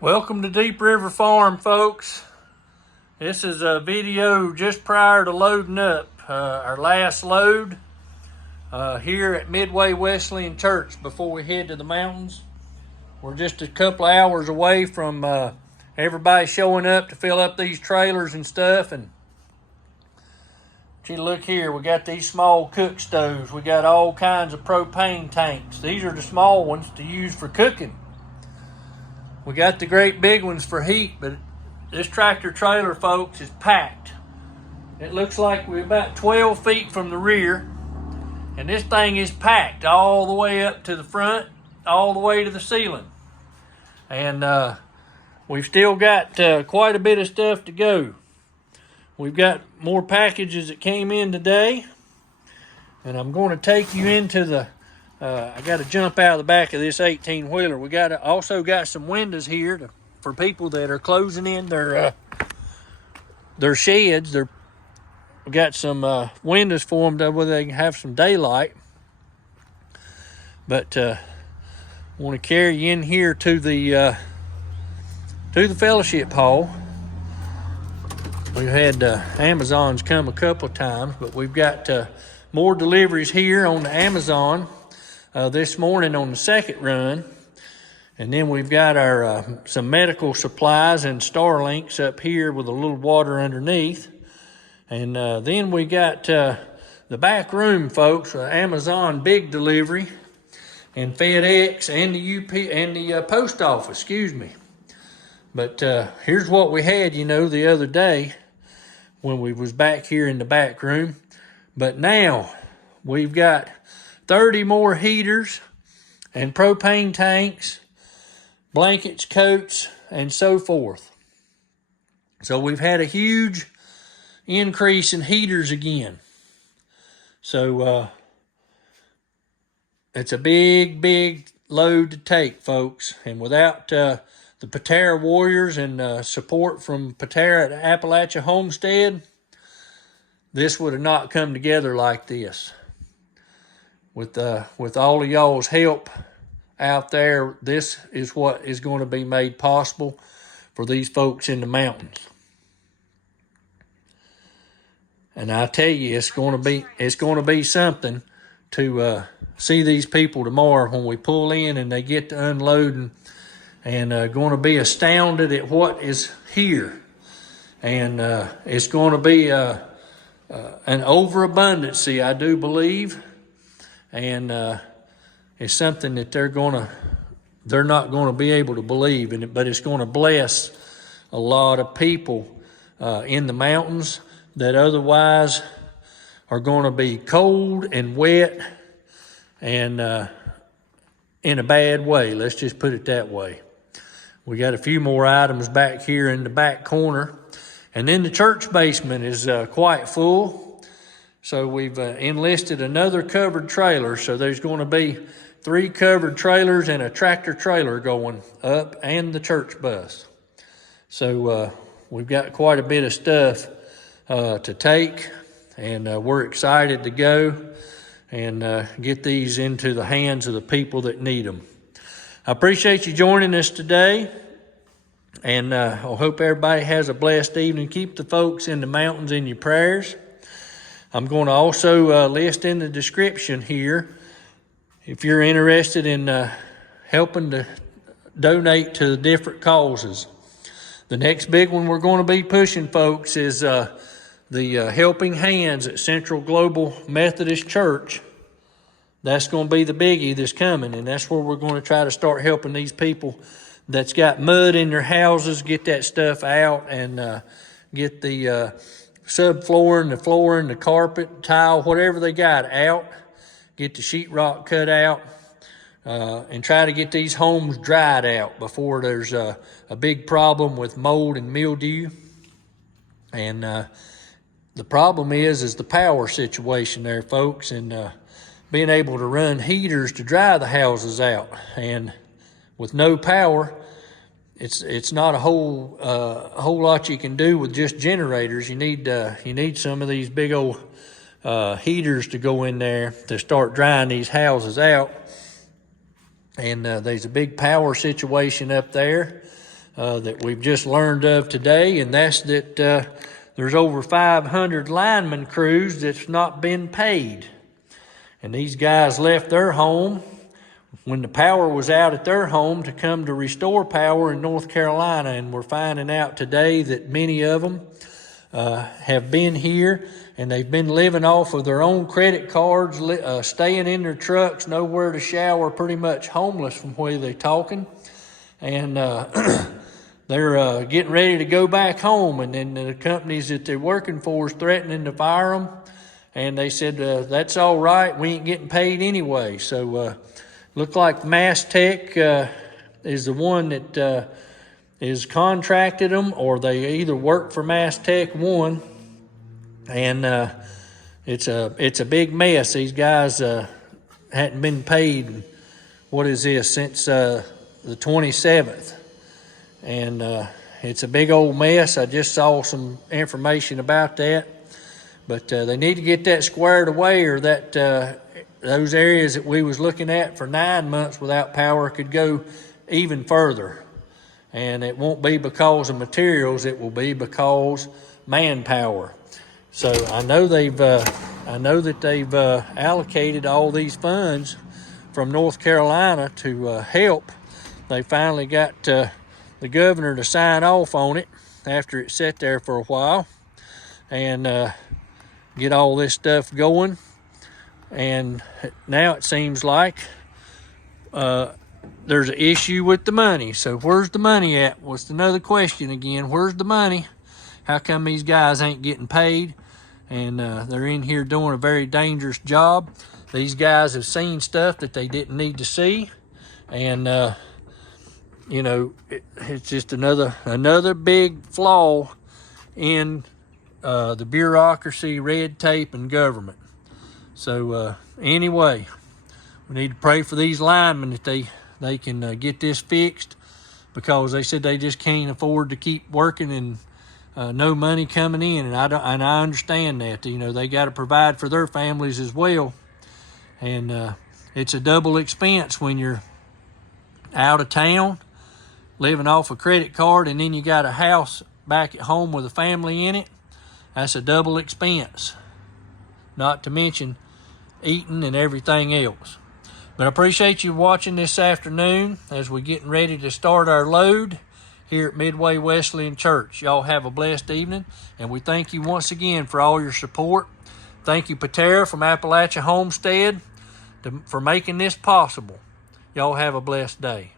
Welcome to Deep River Farm, folks. This is a video just prior to loading up our last load here at Midway Wesleyan Church before we head to the mountains. We're just a couple of hours away from everybody showing up to fill up these trailers and stuff. And look here, we got these small cook stoves. We got all kinds of propane tanks. These are the small ones to use for cooking. We got the great big ones for heat, but this tractor trailer, folks, is packed. It looks like we're about 12 feet from the rear, and this thing is packed all the way up to the front, all the way to the ceiling. And we've still got quite a bit of stuff to go. We've got more packages that came in today, and I'm going to take you into the I got to jump out of the back of this 18-wheeler. We also got some windows here for people that are closing in their sheds. We got some windows for them where they can have some daylight. But I want to carry you in here to the fellowship hall. We've had Amazons come a couple of times, but we've got more deliveries here on the Amazon. This morning on the second run, and then we've got our some medical supplies and Starlinks up here with a little water underneath, and then we got the back room, folks, Amazon big delivery, and FedEx and the UP and the post office. Excuse me. But here's what we had, the other day when we was back here in the back room. But now we've got 30 more heaters and propane tanks, blankets, coats, and so forth. So we've had a huge increase in heaters again. So it's a big load to take, folks. And without the Patera Warriors and support from Patera at Appalachia Homestead, this would have not come together like this. With all of y'all's help out there, this is what is going to be made possible for these folks in the mountains. And I tell you, it's going to be something to see these people tomorrow when we pull in and they get to unloading, and going to be astounded at what is here. And it's going to be an overabundance, I do believe. And it's something that they're not going to be able to believe in it, but it's going to bless a lot of people in the mountains that otherwise are going to be cold and wet and in a bad way. Let's just put it that way. We got a few more items back here in the back corner, and then the church basement is quite full. So we've enlisted another covered trailer. So there's going to be 3 covered trailers and a tractor trailer going up, and the church bus. So we've got quite a bit of stuff to take, and we're excited to go and get these into the hands of the people that need them. I appreciate you joining us today, and I hope everybody has a blessed evening. Keep the folks in the mountains in your prayers. I'm going to also list in the description here, if you're interested in helping to donate to the different causes. The next big one we're going to be pushing, folks, is the Helping Hands at Central Global Methodist Church. That's going to be the biggie that's coming, and that's where we're going to try to start helping these people that's got mud in their houses, get that stuff out, and get the subfloor, the floor, the carpet, tile, whatever they got out. Get the sheetrock cut out, and try to get these homes dried out before there's a big problem with mold and mildew. And the problem is the power situation there, folks, and being able to run heaters to dry the houses out. And with no power, it's not a whole lot you can do with just generators. You need some of these big old heaters to go in there to start drying these houses out. And there's a big power situation up there. that we've just learned of today, and that's that there's over 500 lineman crews that's not been paid. And these guys left their home when the power was out at their home to come to restore power in North Carolina, and we're finding out today that many of them have been here, and they've been living off of their own credit cards, staying in their trucks, nowhere to shower, pretty much homeless from where they're talking. And they're getting ready to go back home, and then the companies that they're working for is threatening to fire them. And they said, that's all right, we ain't getting paid anyway. So look like Mass Tech is the one that is contracted them, or they either work for Mass Tech one. And it's a big mess. These guys hadn't been paid, what is this, since the 27th. And it's a big old mess. I just saw some information about that. But they need to get that squared away, or that those areas that we was looking at for 9 months without power could go even further. And it won't be because of materials, it will be because manpower. So I know that they've allocated all these funds from North Carolina to help. They finally got the governor to sign off on it after it sat there for a while, and get all this stuff going. And now it seems like there's an issue with the money. So where's the money at? What's another question again? Where's the money? How come these guys ain't getting paid? And they're in here doing a very dangerous job. These guys have seen stuff that they didn't need to see. And, you know, it's just another big flaw in the bureaucracy, red tape, and government. So anyway, we need to pray for these linemen that they can get this fixed, because they said they just can't afford to keep working and no money coming in. And I understand that. You know, they got to provide for their families as well. And it's a double expense when you're out of town, living off a credit card, and then you got a house back at home with a family in it. That's a double expense, not to mention eating and everything else. But I appreciate you watching this afternoon as we're getting ready to start our load here at Midway Wesleyan Church. Y'all have a blessed evening, and we thank you once again for all your support. Thank you, Patera from Appalachia Homestead, for making this possible. Y'all have a blessed day.